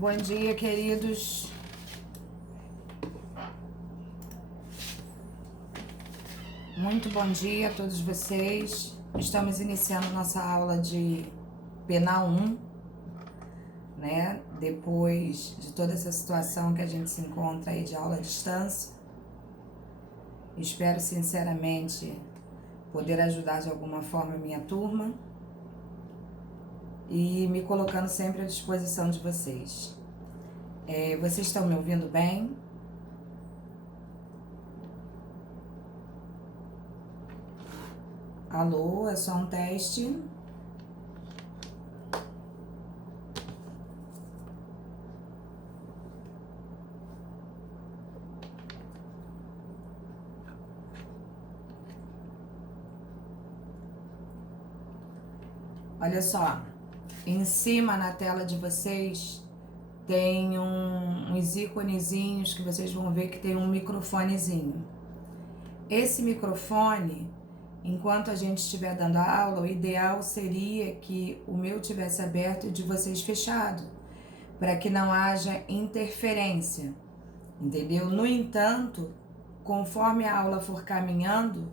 Bom dia, queridos. Muito bom dia a todos vocês. Estamos iniciando nossa aula de Penal 1, né? Depois de toda essa situação que a gente se encontra aí de aula à distância. Espero sinceramente poder ajudar de alguma forma a minha turma e me colocando sempre à disposição de vocês. Vocês estão me ouvindo bem? Alô, é só um teste. Olha só, em cima na tela de vocês tem uns íconezinhos que vocês vão ver que tem um microfonezinho. Esse microfone, enquanto a gente estiver dando a aula, o ideal seria que o meu tivesse aberto e o de vocês fechado, para que não haja interferência, entendeu? No entanto, conforme a aula for caminhando,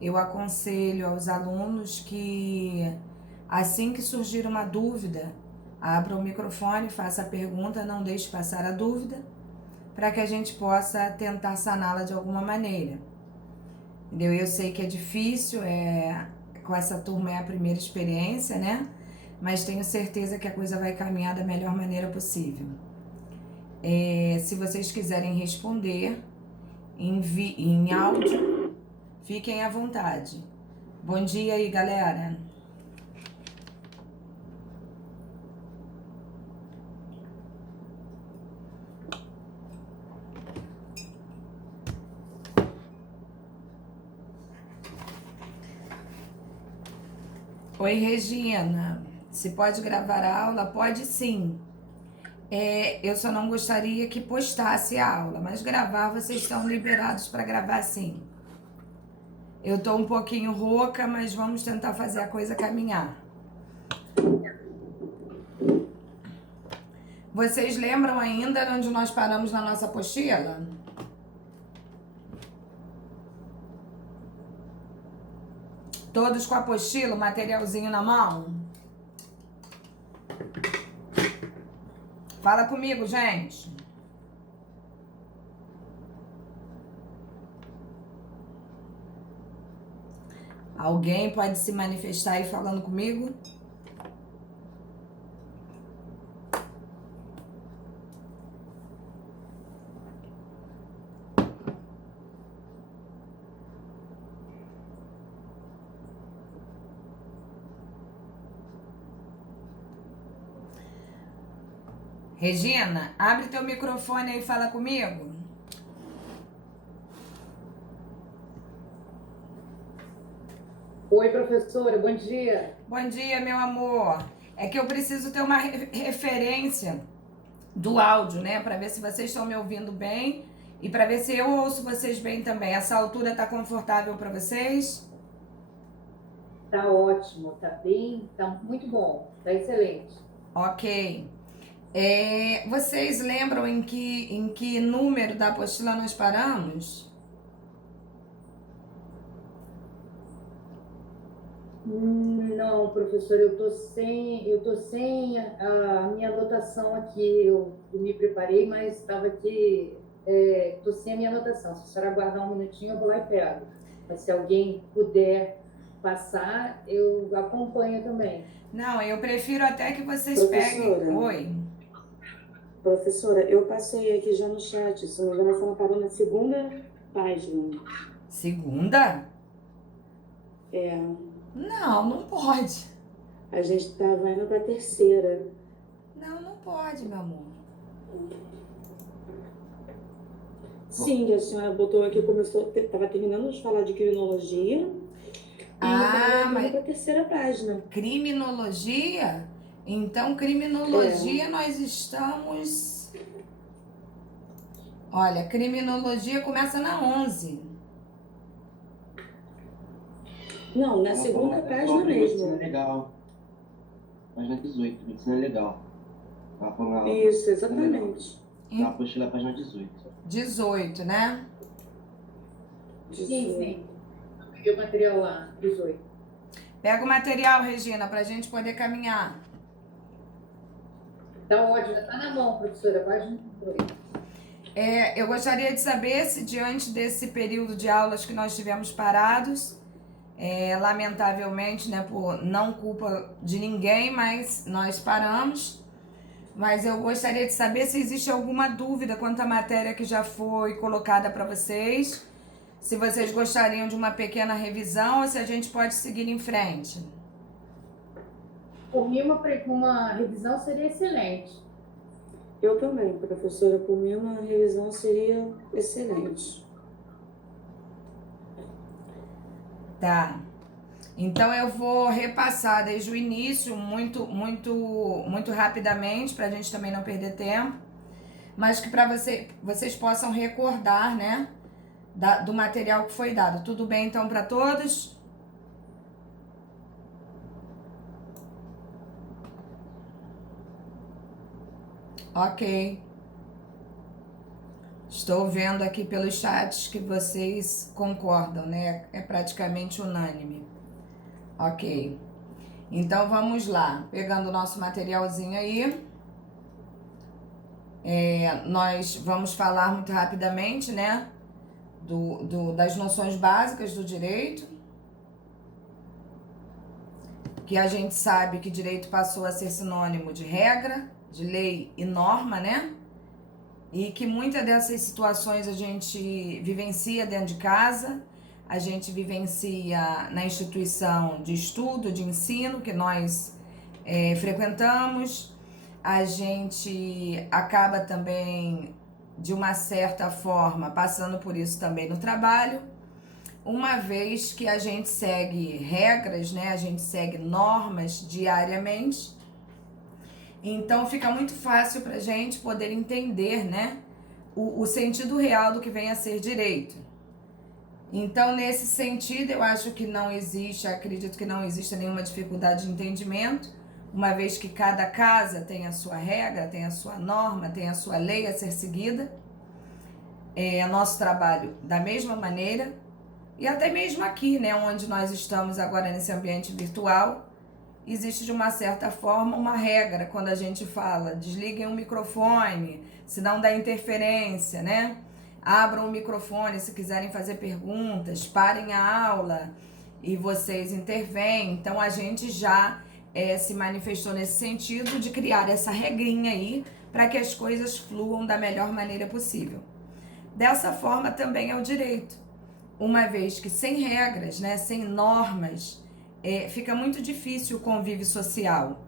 eu aconselho aos alunos que, assim que surgir uma dúvida, abra o microfone, faça a pergunta, não deixe passar a dúvida, para que a gente possa tentar saná-la de alguma maneira. Entendeu? Eu sei que é difícil, com essa turma é a primeira experiência, né? Mas tenho certeza que a coisa vai caminhar da melhor maneira possível. Se vocês quiserem responder em áudio, fiquem à vontade. Bom dia aí, galera. Oi, Regina. Se pode gravar a aula? Pode sim. Eu só não gostaria que postasse a aula, mas gravar vocês estão liberados para gravar sim. Eu tô um pouquinho rouca, mas vamos tentar fazer a coisa caminhar. Vocês lembram ainda onde nós paramos na nossa apostila? Todos com a apostila, o materialzinho na mão? Fala comigo, gente. Alguém pode se manifestar aí falando comigo? Regina, abre teu microfone aí e fala comigo. Oi, professora, bom dia. Bom dia, meu amor. É que eu preciso ter uma referência do áudio, né? Para ver se vocês estão me ouvindo bem e para ver se eu ouço vocês bem também. Essa altura tá confortável para vocês? Tá ótimo, tá muito bom, tá excelente. Ok. Vocês lembram em que número da apostila nós paramos? Não, professora, eu tô sem a minha anotação aqui. Eu me preparei, mas estava aqui, tô sem a minha anotação. Se a senhora aguardar um minutinho, eu vou lá e pego. Mas se alguém puder passar, eu acompanho também. Não, eu prefiro até que vocês peguem. Oi. Professora, eu passei aqui já no chat, se não me engano, ela parou na segunda página. Segunda? É. Não pode. A gente estava indo para a terceira. Não pode, meu amor. Sim, que a senhora botou aqui, estava terminando de falar de criminologia. Mas para a terceira página. Criminologia? Então, criminologia nós estamos... Olha, criminologia começa na 11. Não, na segunda página mesmo. Medicina legal. Página 18, medicina legal. Tá falando Isso, exatamente. na apostila, página 18. 18, né? Sim. Eu peguei o material lá, 18. Pega o material, Regina, para a gente poder caminhar. Tá ótimo, já tá na mão, professora, página 18. Eu gostaria de saber se, diante desse período de aulas que nós tivemos parados, lamentavelmente, né, por não culpa de ninguém, mas nós paramos. Mas eu gostaria de saber se existe alguma dúvida quanto à matéria que já foi colocada para vocês, se vocês gostariam de uma pequena revisão ou se a gente pode seguir em frente. Por mim, uma revisão seria excelente. Eu também, professora, por mim uma revisão seria excelente. Tá. Então eu vou repassar desde o início muito rapidamente para a gente também não perder tempo, mas que para vocês possam recordar, né, do material que foi dado. Tudo bem então para todos? Ok. Estou vendo aqui pelos chats que vocês concordam, né? É praticamente unânime. Ok. Então vamos lá. Pegando o nosso materialzinho aí. Nós vamos falar muito rapidamente, né? Das noções básicas do direito. Que a gente sabe que direito passou a ser sinônimo de regra, de lei e norma, né? E que muitas dessas situações a gente vivencia dentro de casa, a gente vivencia na instituição de estudo, de ensino que nós frequentamos, a gente acaba também, de uma certa forma, passando por isso também no trabalho, uma vez que a gente segue regras, né? A gente segue normas diariamente. Então fica muito fácil para a gente poder entender, né, o sentido real do que vem a ser direito. Então, nesse sentido, eu acho que não existe, acredito que não exista nenhuma dificuldade de entendimento, uma vez que cada casa tem a sua regra, tem a sua norma, tem a sua lei a ser seguida. Nosso trabalho da mesma maneira, e até mesmo aqui, né, onde nós estamos agora nesse ambiente virtual, existe de uma certa forma uma regra quando a gente fala desliguem o microfone, se não dá interferência, né? Abram o microfone se quiserem fazer perguntas, parem a aula e vocês intervêm. Então a gente já se manifestou nesse sentido de criar essa regrinha aí para que as coisas fluam da melhor maneira possível. Dessa forma também é o direito, uma vez que sem regras, né, sem normas, fica muito difícil o convívio social.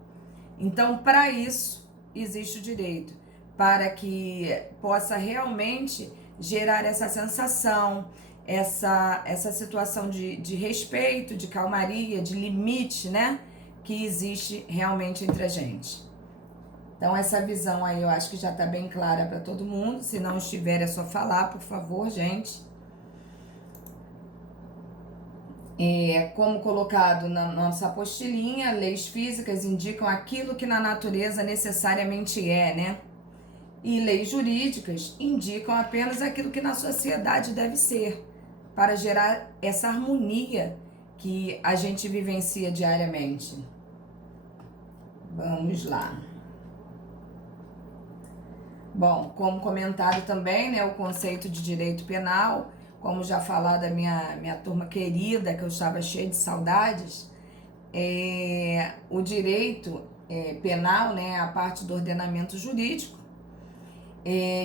Então, para isso, existe o direito, para que possa realmente gerar essa sensação, essa situação de respeito, de calmaria, de limite, né, que existe realmente entre a gente. Então, essa visão aí eu acho que já está bem clara para todo mundo. Se não estiver, é só falar, por favor, gente. Como colocado na nossa apostilinha, leis físicas indicam aquilo que na natureza necessariamente é, né? E leis jurídicas indicam apenas aquilo que na sociedade deve ser, para gerar essa harmonia que a gente vivencia diariamente. Vamos lá. Bom, como comentado também, né, o conceito de direito penal, como já falar da minha turma querida, que eu estava cheia de saudades, o direito penal, né, a parte do ordenamento jurídico,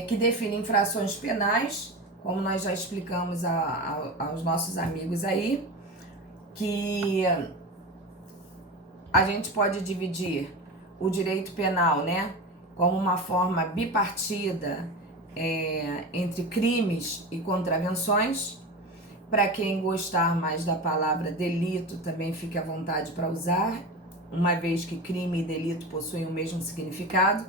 que define infrações penais, como nós já explicamos aos nossos amigos aí, que a gente pode dividir o direito penal, né, como uma forma bipartida entre crimes e contravenções. Para quem gostar mais da palavra delito, também fique à vontade para usar, uma vez que crime e delito possuem o mesmo significado.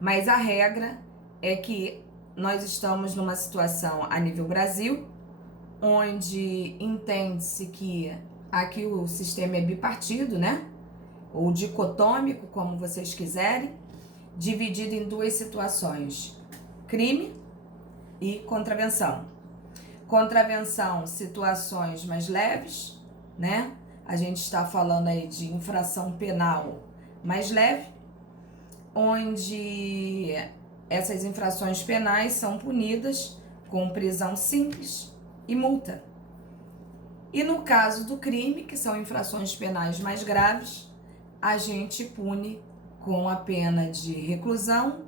Mas a regra é que nós estamos numa situação a nível Brasil, onde entende-se que aqui o sistema é bipartido, né? Ou dicotômico, como vocês quiserem, dividido em duas situações: crime e contravenção. Contravenção, situações mais leves, né? A gente está falando aí de infração penal mais leve, onde essas infrações penais são punidas com prisão simples e multa. E no caso do crime, que são infrações penais mais graves, a gente pune com a pena de reclusão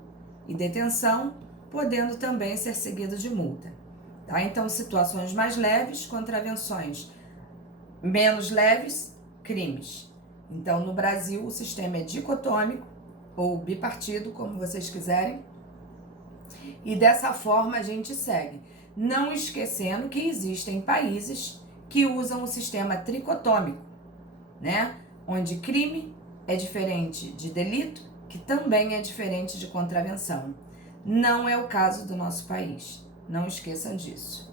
e detenção, podendo também ser seguido de multa. Tá? Então, situações mais leves, contravenções menos leves, crimes. Então, no Brasil, o sistema é dicotômico ou bipartido, como vocês quiserem, e dessa forma a gente segue. Não esquecendo que existem países que usam o sistema tricotômico, né? Onde crime é diferente de delito, que também é diferente de contravenção. Não é o caso do nosso país. Não esqueçam disso.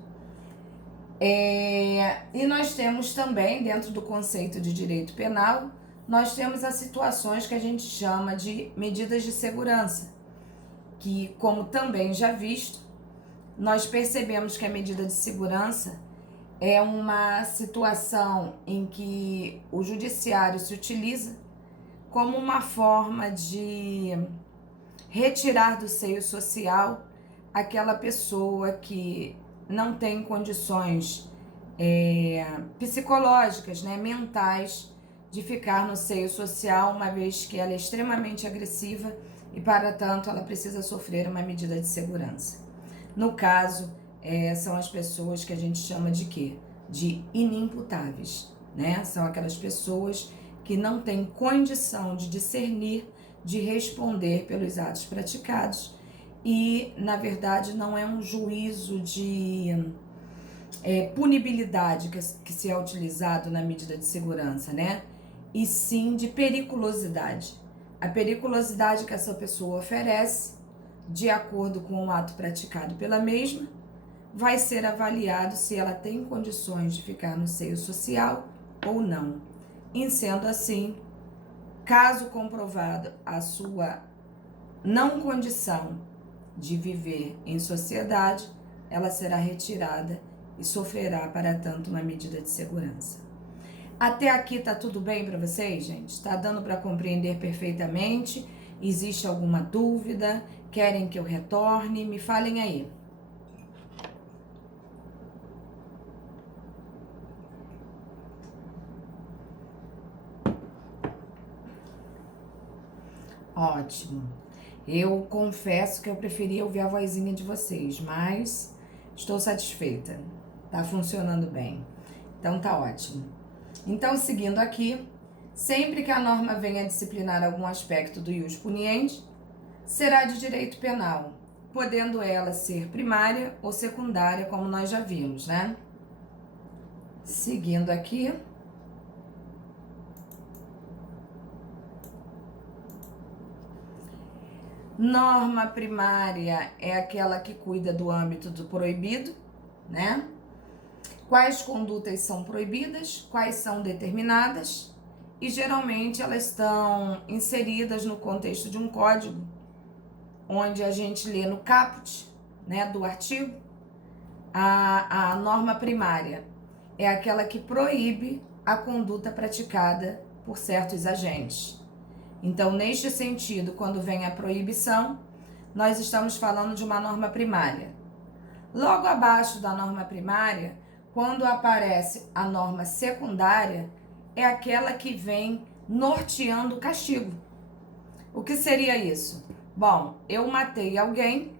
E nós temos também, dentro do conceito de direito penal, nós temos as situações que a gente chama de medidas de segurança, que, como também já visto, nós percebemos que a medida de segurança é uma situação em que o judiciário se utiliza como uma forma de retirar do seio social aquela pessoa que não tem condições psicológicas, né, mentais, de ficar no seio social, uma vez que ela é extremamente agressiva e, para tanto, ela precisa sofrer uma medida de segurança. No caso, são as pessoas que a gente chama de quê? De inimputáveis, né? São aquelas pessoas que não têm condição de discernir, de responder pelos atos praticados e, na verdade, não é um juízo de punibilidade que se é utilizado na medida de segurança, né? E sim de periculosidade. A periculosidade que essa pessoa oferece, de acordo com o ato praticado pela mesma, vai ser avaliado se ela tem condições de ficar no seio social ou não. Em sendo assim, caso comprovado a sua não condição de viver em sociedade, ela será retirada e sofrerá, para tanto, uma medida de segurança. Até aqui tá tudo bem para vocês, gente? Tá dando para compreender perfeitamente? Existe alguma dúvida? Querem que eu retorne? Me falem aí. Ótimo. Eu confesso que eu preferia ouvir a vozinha de vocês, mas estou satisfeita. Tá funcionando bem. Então tá ótimo. Então, seguindo aqui, sempre que a norma venha disciplinar algum aspecto do ius puniendi, será de direito penal, podendo ela ser primária ou secundária, como nós já vimos, né? Seguindo aqui. Norma primária é aquela que cuida do âmbito do proibido, né? Quais condutas são proibidas, quais são determinadas, e geralmente elas estão inseridas no contexto de um código, onde a gente lê no caput, né, do artigo, a norma primária é aquela que proíbe a conduta praticada por certos agentes. Então, neste sentido, quando vem a proibição, nós estamos falando de uma norma primária. Logo abaixo da norma primária, quando aparece a norma secundária, é aquela que vem norteando o castigo. O que seria isso? Bom, eu matei alguém,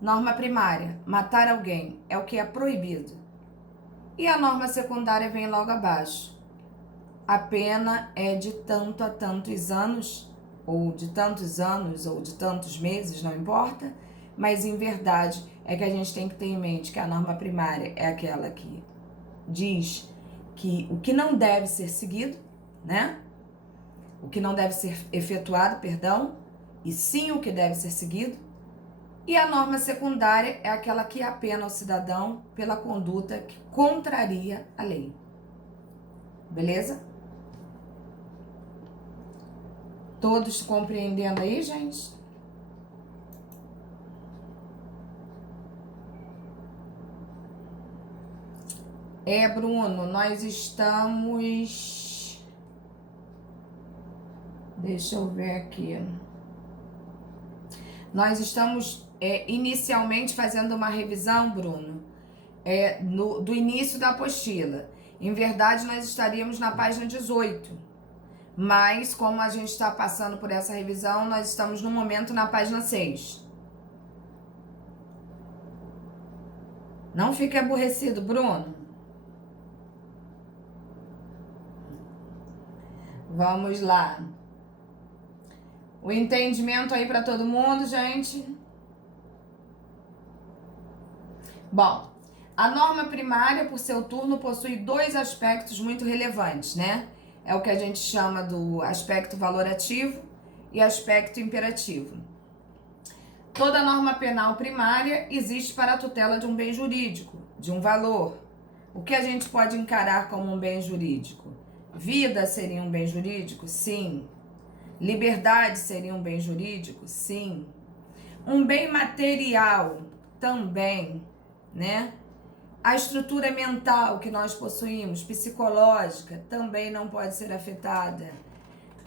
norma primária, matar alguém é o que é proibido. E a norma secundária vem logo abaixo. A pena é de tanto a tantos anos, ou de tantos meses, não importa, mas em verdade é que a gente tem que ter em mente que a norma primária é aquela que diz que o que não deve ser seguido, né? O que não deve ser efetuado, perdão, e sim o que deve ser seguido. E a norma secundária é aquela que apena ao cidadão pela conduta que contraria a lei. Beleza? Todos compreendendo aí, gente? Bruno, nós estamos... Deixa eu ver aqui. Nós estamos inicialmente fazendo uma revisão, Bruno, do início da apostila. Em verdade, nós estaríamos na página 18. Mas, como a gente está passando por essa revisão, nós estamos no momento na página 6. Não fique aborrecido, Bruno. Vamos lá. O entendimento aí para todo mundo, gente? Bom, a norma primária, por seu turno, possui 2 aspectos muito relevantes, né? É o que a gente chama do aspecto valorativo e aspecto imperativo. Toda norma penal primária existe para a tutela de um bem jurídico, de um valor. O que a gente pode encarar como um bem jurídico? Vida seria um bem jurídico? Sim. Liberdade seria um bem jurídico? Sim. Um bem material também, né? A estrutura mental que nós possuímos, psicológica, também não pode ser afetada.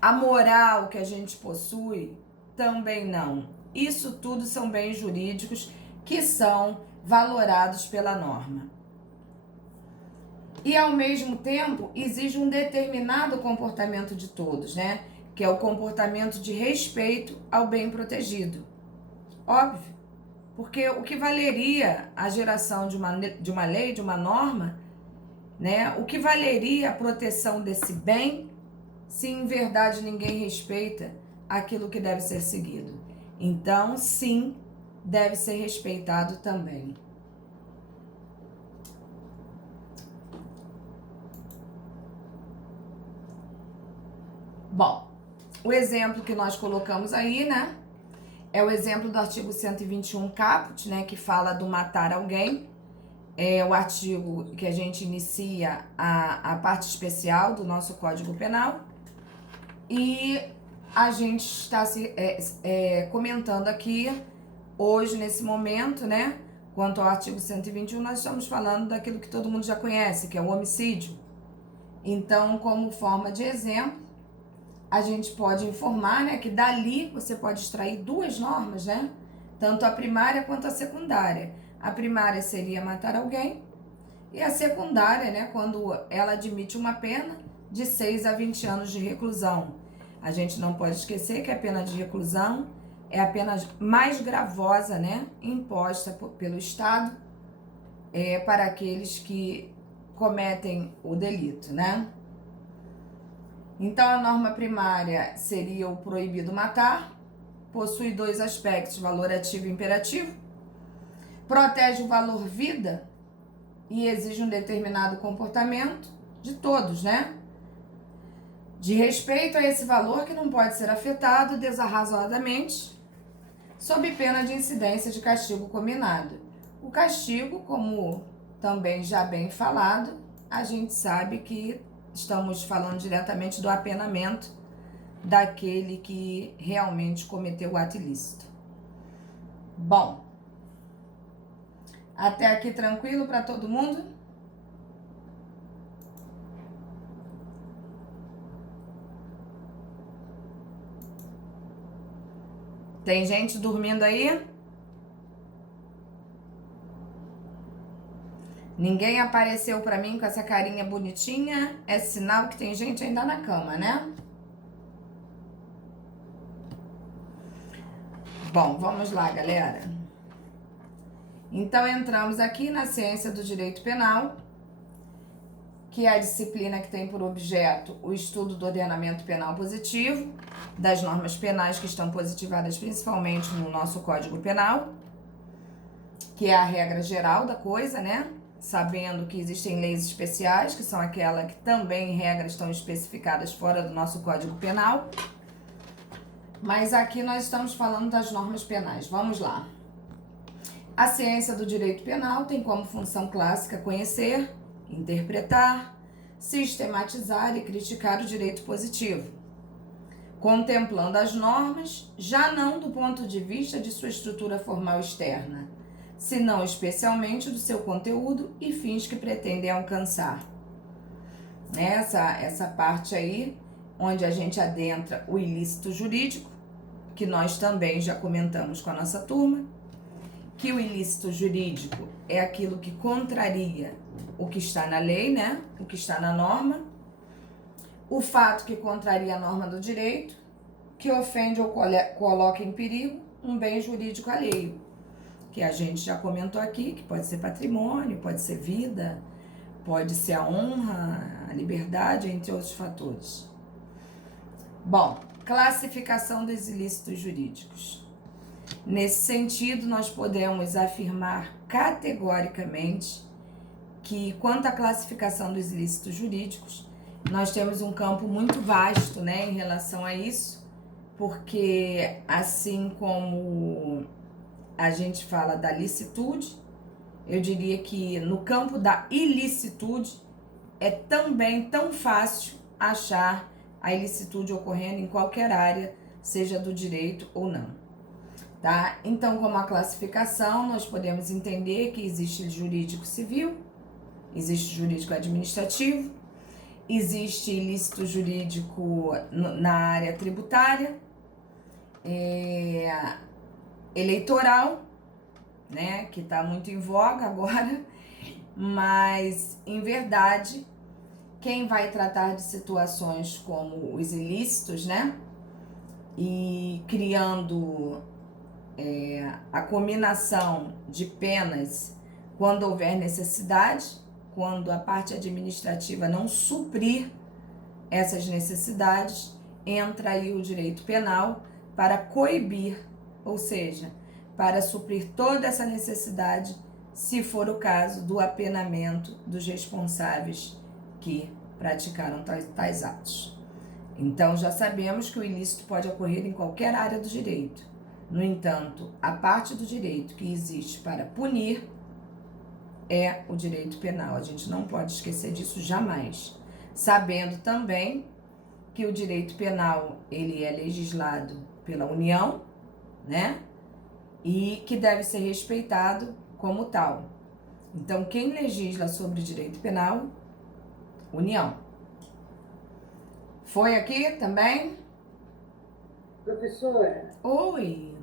A moral que a gente possui, também não. Isso tudo são bens jurídicos que são valorados pela norma. E, ao mesmo tempo, exige um determinado comportamento de todos, né? Que é o comportamento de respeito ao bem protegido. Óbvio. Porque o que valeria a geração de uma lei, de uma norma, né? O que valeria a proteção desse bem, se em verdade ninguém respeita aquilo que deve ser seguido? Então, sim, deve ser respeitado também. Bom, o exemplo que nós colocamos aí, né? É o exemplo do artigo 121 caput, né, que fala do matar alguém. É o artigo que a gente inicia a parte especial do nosso Código Penal. E a gente está comentando aqui, hoje, nesse momento, né, quanto ao artigo 121, nós estamos falando daquilo que todo mundo já conhece, que é o homicídio. Então, como forma de exemplo, a gente pode informar, né, que dali você pode extrair 2 normas, né? Tanto a primária quanto a secundária. A primária seria matar alguém e a secundária, né, quando ela admite uma pena de 6 a 20 anos de reclusão. A gente não pode esquecer que a pena de reclusão é a pena mais gravosa, né, imposta pelo Estado para aqueles que cometem o delito, né? Então, a norma primária seria o proibido matar, possui 2 aspectos, valorativo e imperativo, protege o valor vida e exige um determinado comportamento de todos, né? De respeito a esse valor que não pode ser afetado desarrazoadamente, sob pena de incidência de castigo combinado. O castigo, como também já bem falado, a gente sabe que estamos falando diretamente do apenamento daquele que realmente cometeu o ato ilícito. Bom, até aqui tranquilo para todo mundo? Tem gente dormindo aí? Ninguém apareceu para mim com essa carinha bonitinha. É sinal que tem gente ainda na cama, né? Bom, vamos lá, galera. Então, entramos aqui na ciência do direito penal, que é a disciplina que tem por objeto o estudo do ordenamento penal positivo, das normas penais que estão positivadas principalmente no nosso Código Penal, que é a regra geral da coisa, né? Sabendo que existem leis especiais, que são aquelas que também, em regra, estão especificadas fora do nosso Código Penal. Mas aqui nós estamos falando das normas penais. Vamos lá. A ciência do direito penal tem como função clássica conhecer, interpretar, sistematizar e criticar o direito positivo. contemplando as normas, já não do ponto de vista de sua estrutura formal externa, senão especialmente do seu conteúdo e fins que pretendem alcançar. Essa parte aí, onde a gente adentra o ilícito jurídico, que nós também já comentamos com a nossa turma, que o ilícito jurídico é aquilo que contraria o que está na lei, né? O que está na norma, o fato que contraria a norma do direito, que ofende ou coloca em perigo um bem jurídico alheio, que a gente já comentou aqui, que pode ser patrimônio, pode ser vida, pode ser a honra, a liberdade, entre outros fatores. Bom, classificação dos ilícitos jurídicos. Nesse sentido, nós podemos afirmar categoricamente que, quanto à classificação dos ilícitos jurídicos, nós temos um campo muito vasto, né, em relação a isso, porque assim como a gente fala da licitude, eu diria que no campo da ilicitude é também tão fácil achar a ilicitude ocorrendo em qualquer área, seja do direito ou não, tá? Então, como a classificação, nós podemos entender que existe jurídico civil, existe jurídico administrativo, existe ilícito jurídico na área tributária, eleitoral, né, que está muito em voga agora, mas, em verdade, quem vai tratar de situações como os ilícitos, né, e criando a combinação de penas quando houver necessidade, quando a parte administrativa não suprir essas necessidades, entra aí o direito penal para coibir, ou seja, para suprir toda essa necessidade, se for o caso do apenamento dos responsáveis que praticaram tais atos. Então, já sabemos que o ilícito pode ocorrer em qualquer área do direito. No entanto, a parte do direito que existe para punir é o direito penal. A gente não pode esquecer disso jamais. Sabendo também que o direito penal, ele é legislado pela União, né? E que deve ser respeitado como tal. Então, quem legisla sobre direito penal? União. Foi aqui também? Professora? Oi.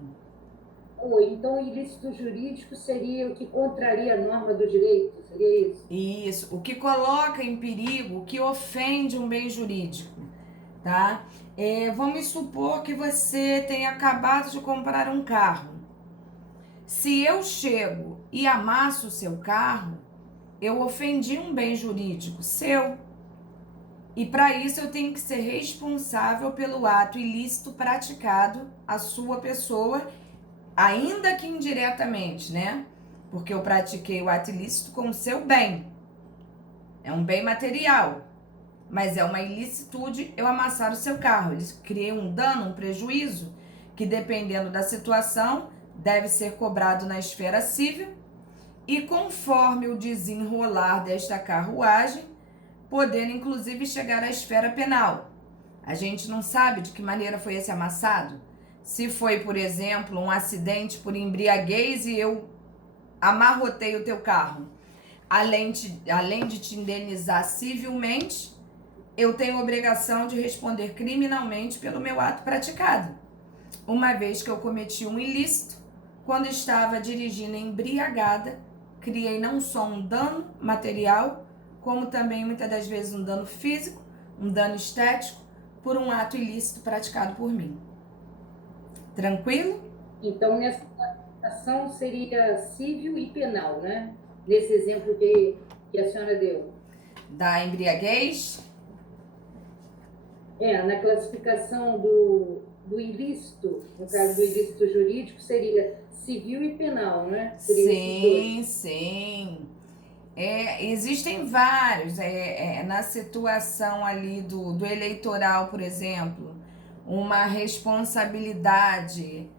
Então o ilícito jurídico seria o que contraria a norma do direito, seria isso? Isso, o que coloca em perigo, o que ofende um bem jurídico, tá? Vamos supor que você tenha acabado de comprar um carro. Se eu chego e amasso o seu carro, eu ofendi um bem jurídico seu. E para isso eu tenho que ser responsável pelo ato ilícito praticado à sua pessoa, ainda que indiretamente, né? Porque eu pratiquei o ato ilícito com o seu bem. É um bem material, mas é uma ilicitude eu amassar o seu carro. Eu criei um dano, um prejuízo, que dependendo da situação, deve ser cobrado na esfera civil e conforme o desenrolar desta carruagem, poder inclusive chegar à esfera penal. A gente não sabe de que maneira foi esse amassado. Se foi, por exemplo, um acidente por embriaguez e eu amarrotei o teu carro, além de te indenizar civilmente, eu tenho obrigação de responder criminalmente pelo meu ato praticado, uma vez que eu cometi um ilícito quando estava dirigindo embriagada, criei não só um dano material, como também muitas das vezes um dano físico, um dano estético, por um ato ilícito praticado por mim. Tranquilo? Então, nessa ação seria civil e penal, né? Nesse exemplo que a senhora deu. Da embriaguez? Na classificação do ilícito, no caso do ilícito jurídico, seria civil e penal, né? Sim, sim. Existem vários. Na situação ali do eleitoral, por exemplo, uma responsabilidade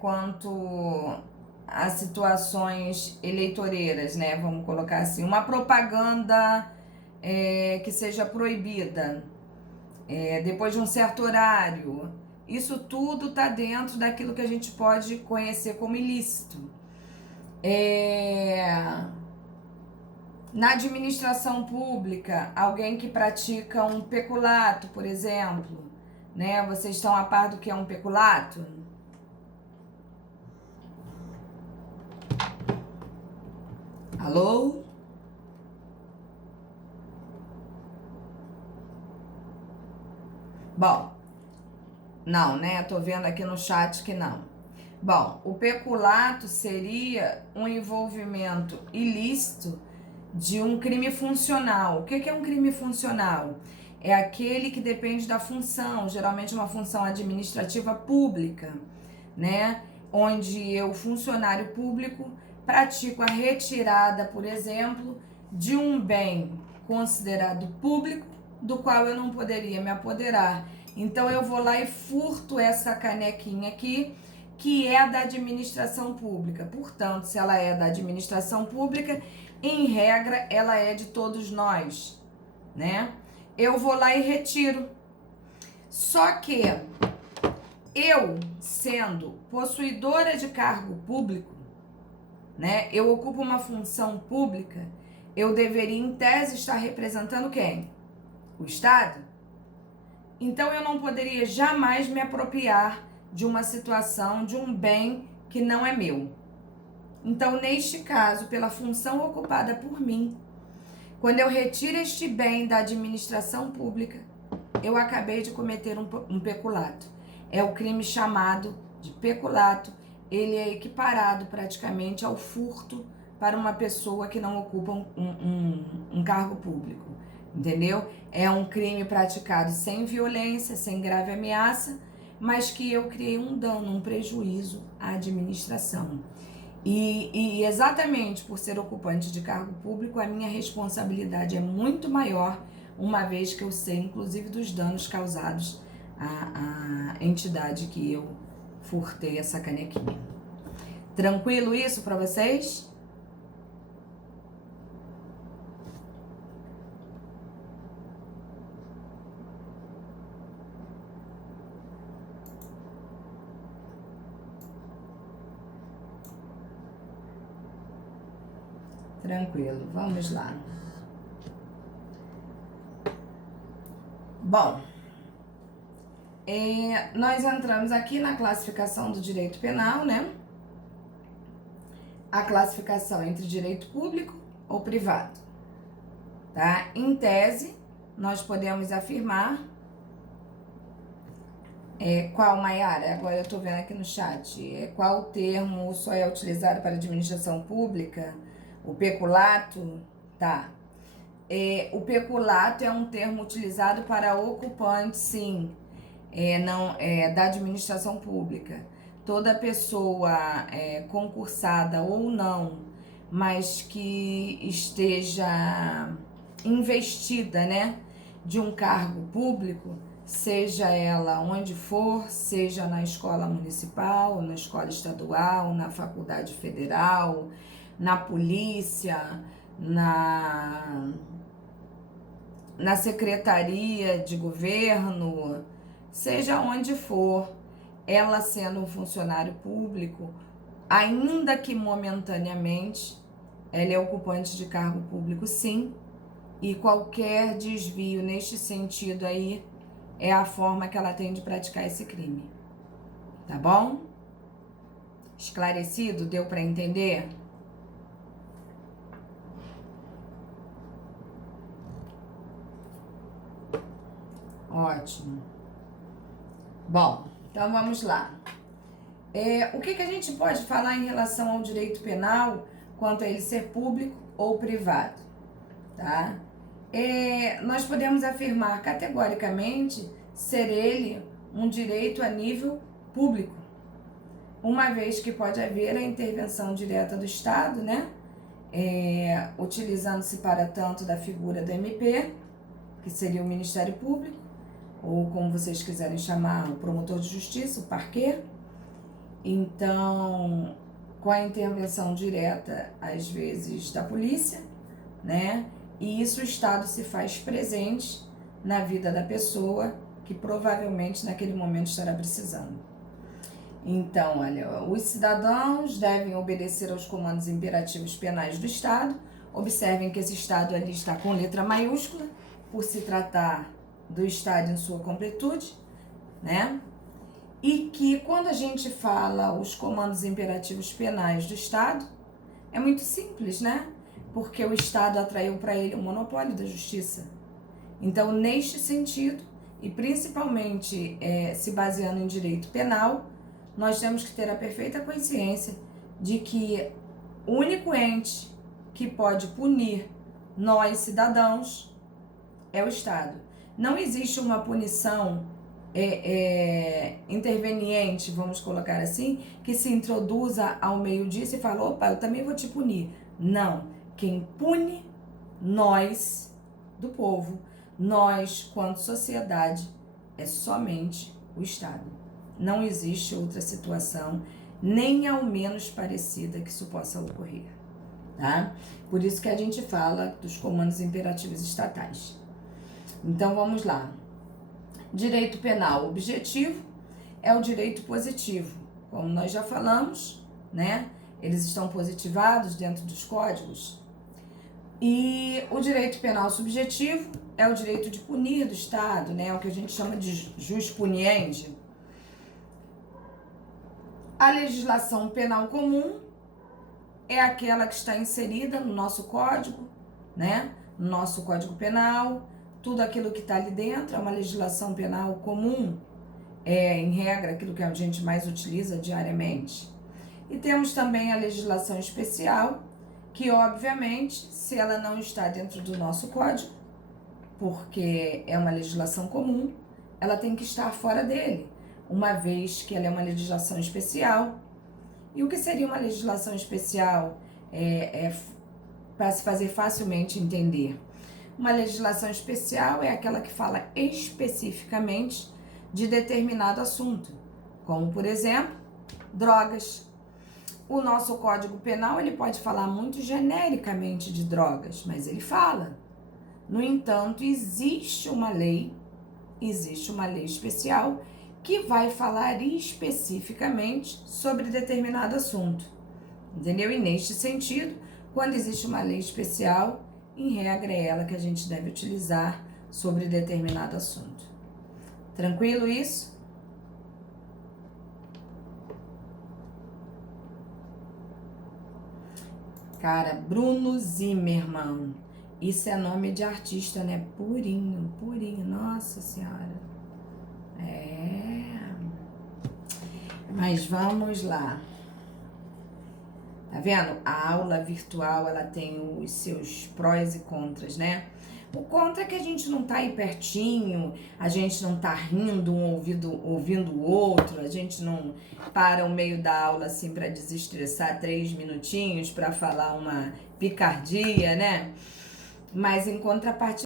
quanto a situações eleitoreiras, né? Vamos colocar assim, uma propaganda que seja proibida. depois de um certo horário. Isso tudo está dentro daquilo que a gente pode conhecer como ilícito. Na administração pública, alguém que pratica um peculato, por exemplo, né? Vocês estão a par do que é um peculato? Alô? Bom, não, né? Tô vendo aqui no chat que não. Bom, o peculato seria um envolvimento ilícito de um crime funcional. O que é um crime funcional? É aquele que depende da função, geralmente uma função administrativa pública, né? Onde eu, funcionário público, pratico a retirada, por exemplo, de um bem considerado público, do qual eu não poderia me apoderar. Então eu vou lá e furto essa canequinha aqui, que é da administração pública. Portanto, se ela é da administração pública, em regra, ela é de todos nós, né? Eu vou lá e retiro. Só que eu, sendo possuidora de cargo público, né? Eu ocupo uma função pública, eu deveria, em tese, estar representando quem? O Estado? Então, eu não poderia jamais me apropriar de uma situação, de um bem que não é meu. Então, neste caso, pela função ocupada por mim, quando eu retiro este bem da administração pública, eu acabei de cometer um peculato. É o crime chamado de peculato. Ele é equiparado praticamente ao furto para uma pessoa que não ocupa um cargo público, entendeu? É um crime praticado sem violência, sem grave ameaça, mas que eu criei um dano, um prejuízo à administração. E exatamente por ser ocupante de cargo público, a minha responsabilidade é muito maior, uma vez que eu sei, inclusive, dos danos causados à entidade que eu furtei essa canequinha. Tranquilo isso para vocês? Tranquilo, vamos lá. Bom, nós entramos aqui na classificação do direito penal, né? A classificação entre direito público ou privado, tá? Em tese, nós podemos afirmar qual, Maiara? Agora eu tô vendo aqui no chat. Qual termo só é utilizado para administração pública? O peculato? Tá. O peculato é um termo utilizado para ocupante, sim, da administração pública. Toda pessoa concursada ou não, mas que esteja investida, né, de um cargo público, seja ela onde for, seja na escola municipal, na escola estadual, na faculdade federal, na polícia, na secretaria de governo, seja onde for, ela sendo um funcionário público, ainda que momentaneamente, ela é ocupante de cargo público, sim, e qualquer desvio neste sentido aí é a forma que ela tem de praticar esse crime. Tá bom? Esclarecido? Deu para entender? Ótimo. Bom, então vamos lá. O que a gente pode falar em relação ao direito penal quanto a ele ser público ou privado, tá? Nós podemos afirmar categoricamente ser ele um direito a nível público, uma vez que pode haver a intervenção direta do Estado, né? Utilizando-se para tanto da figura do MP, que seria o Ministério Público, ou como vocês quiserem chamar, o promotor de justiça, o parquet. Então, com a intervenção direta, às vezes, da polícia, né? E isso o Estado se faz presente na vida da pessoa que provavelmente naquele momento estará precisando. Então, olha, os cidadãos devem obedecer aos comandos imperativos penais do Estado. Observem que esse Estado ali está com letra maiúscula, por se tratar do Estado em sua completude, né? E que quando a gente fala os comandos imperativos penais do Estado, é muito simples, né? Porque o Estado atraiu para ele o monopólio da justiça. Então, neste sentido, e principalmente se baseando em direito penal, nós temos que ter a perfeita consciência de que o único ente que pode punir nós, cidadãos, é o Estado. Não existe uma punição interveniente, vamos colocar assim, que se introduza ao meio disso e fala, opa, eu também vou te punir. Não. Quem pune nós, do povo, nós, quanto sociedade, é somente o Estado. Não existe outra situação, nem ao menos parecida, que isso possa ocorrer, tá? Por isso que a gente fala dos comandos imperativos estatais. Então, vamos lá. Direito penal objetivo é o direito positivo. Como nós já falamos, né? Eles estão positivados dentro dos códigos. E o direito penal subjetivo é o direito de punir do Estado, né? O que a gente chama de jus puniendi. A legislação penal comum é aquela que está inserida no nosso código, né? No nosso código penal, tudo aquilo que está ali dentro é uma legislação penal comum, em regra, aquilo que a gente mais utiliza diariamente. E temos também a legislação especial, que obviamente, se ela não está dentro do nosso código, porque é uma legislação comum, ela tem que estar fora dele, uma vez que ela é uma legislação especial. E o que seria uma legislação especial para se fazer facilmente entender? Uma legislação especial é aquela que fala especificamente de determinado assunto, como, por exemplo, drogas. O nosso Código Penal ele pode falar muito genericamente de drogas, mas ele fala. No entanto, existe uma lei especial que vai falar especificamente sobre determinado assunto, entendeu? E neste sentido, quando existe uma lei especial, em regra é ela que a gente deve utilizar sobre determinado assunto. Tranquilo isso? Cara, Bruno Zimmermann. Isso é nome de artista, né? Purinho, purinho. Nossa Senhora. Mas vamos lá. Tá vendo? A aula virtual, ela tem os seus prós e contras, né? O contra é que a gente não tá aí pertinho, a gente não tá rindo um ouvindo o outro, a gente não para o meio da aula assim para desestressar 3 minutinhos para falar uma picardia, né? Mas em contrapartida